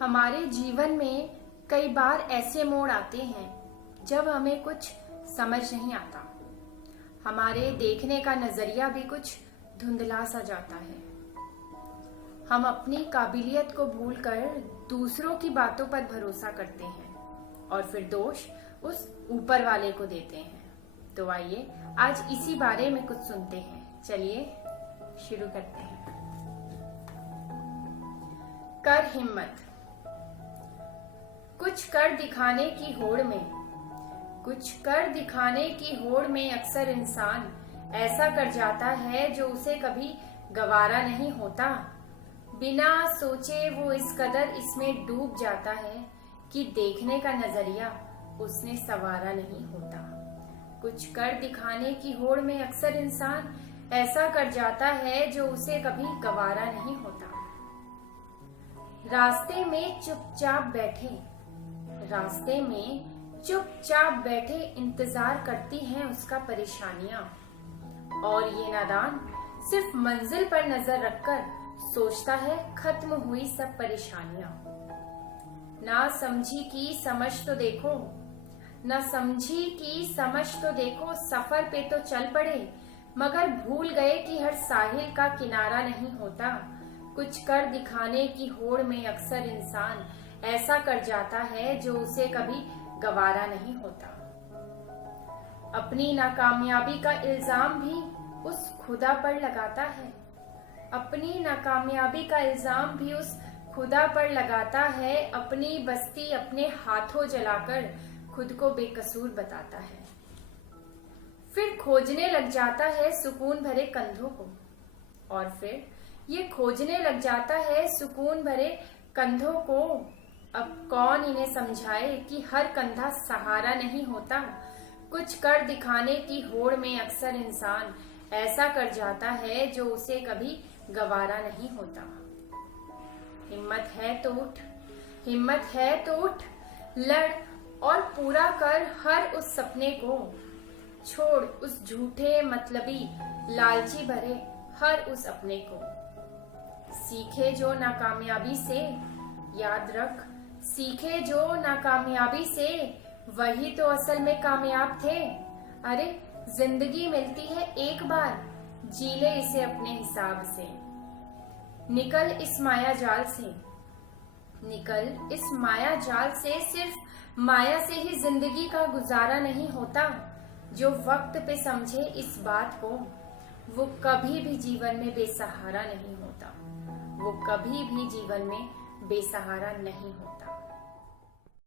हमारे जीवन में कई बार ऐसे मोड़ आते हैं जब हमें कुछ समझ नहीं आता। हमारे देखने का नजरिया भी कुछ धुंधला सा जाता है। हम अपनी काबिलियत को भूलकर दूसरों की बातों पर भरोसा करते हैं और फिर दोष उस ऊपर वाले को देते हैं। तो आइए आज इसी बारे में कुछ सुनते हैं। चलिए शुरू करते हैं। कर हिम्मत। कुछ कर दिखाने की होड़ में अक्सर इंसान ऐसा कर जाता है जो उसे कभी गवारा नहीं होता। बिना सोचे वो इस कदर इसमें डूब जाता है कि देखने का नजरिया उसने संवारा नहीं होता। कुछ कर दिखाने की होड़ में अक्सर इंसान ऐसा कर जाता है जो उसे कभी गवारा नहीं होता। रास्ते में चुपचाप बैठे इंतजार करती हैं उसका परेशानियां, और ये नादान सिर्फ मंजिल पर नजर रखकर सोचता है खत्म हुई सब परेशानियां। ना समझी की समझ तो देखो, सफर पे तो चल पड़े, मगर भूल गए कि हर साहिल का किनारा नहीं होता। कुछ कर दिखाने की होड़ में अक्सर इंसान ऐसा कर जाता है जो उसे कभी गवारा नहीं होता। अपनी नाकामयाबी का इल्जाम भी उस खुदा पर लगाता है। अपनी बस्ती अपने हाथों जलाकर खुद को बेकसूर बताता है। फिर खोजने लग जाता है सुकून भरे कंधों को, और फिर ये खोजने लग जाता है सुकून भरे कंधों को। अब कौन इन्हें समझाए कि हर कंधा सहारा नहीं होता। कुछ कर दिखाने की होड़ में अक्सर इंसान ऐसा कर जाता है जो उसे कभी गवारा नहीं होता। हिम्मत है तो उठ, लड़ और पूरा कर हर उस सपने को। छोड़ उस झूठे मतलबी लालची भरे हर उस अपने को। सीखे जो नाकामयाबी से, वही तो असल में कामयाब थे। अरे जिंदगी मिलती है एक बार, जी ले इसे अपने हिसाब से। निकल इस माया जाल से, सिर्फ माया से ही जिंदगी का गुजारा नहीं होता। जो वक्त पे समझे इस बात को, वो कभी भी जीवन में बेसहारा नहीं होता।